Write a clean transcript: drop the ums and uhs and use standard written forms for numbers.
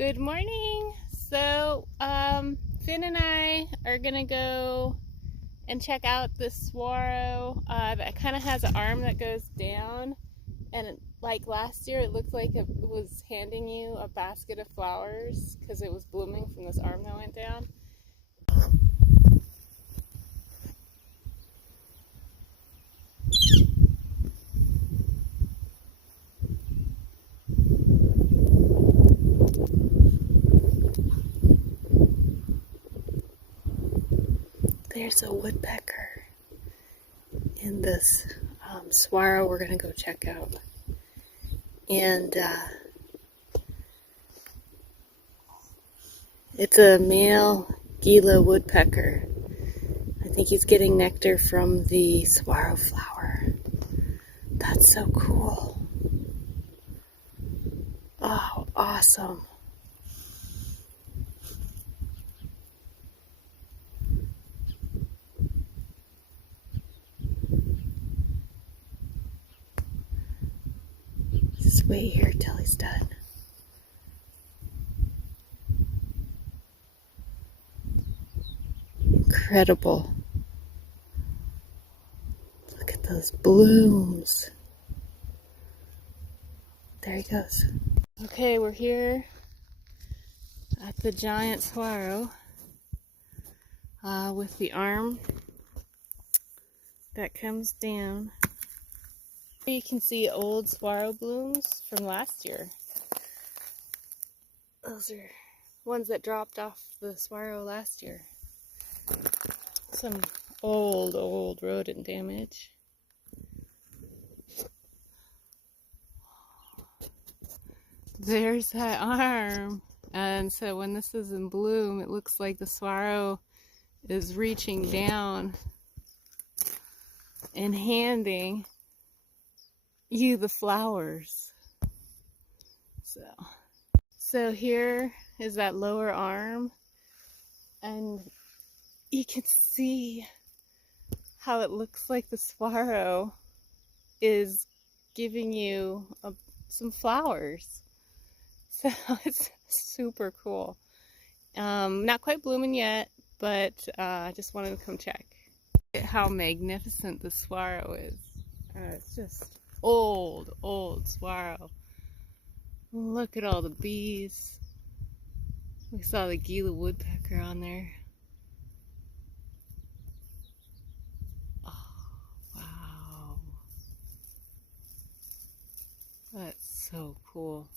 Good morning. So, Finn and I are gonna go and check out this saguaro that kind of has an arm that goes down. And like last year, it looked like it was handing you a basket of flowers because it was blooming from this arm that went down. There's a woodpecker in this saguaro we're gonna go check out. And it's a male Gila Woodpecker. I think he's getting nectar from the saguaro flower. That's so cool. Oh, awesome. Just wait here till he's done. Incredible. Look at those blooms. There he goes. Okay, we're here at the giant saguaro with the arm that comes down. You can see old saguaro blooms from last year. Those are ones that dropped off the saguaro last year. Some old rodent damage. There's that arm. And so when this is in bloom, it looks like the saguaro is reaching down and handing you the flowers. So here is that lower arm, and you can see how it looks like the saguaro is giving you some flowers. So it's super cool. Not quite blooming yet, but I just wanted to come check. Look at how magnificent the saguaro is. It's just old saguaro. Look at all the bees. We saw the Gila Woodpecker on there. Oh, wow. That's so cool.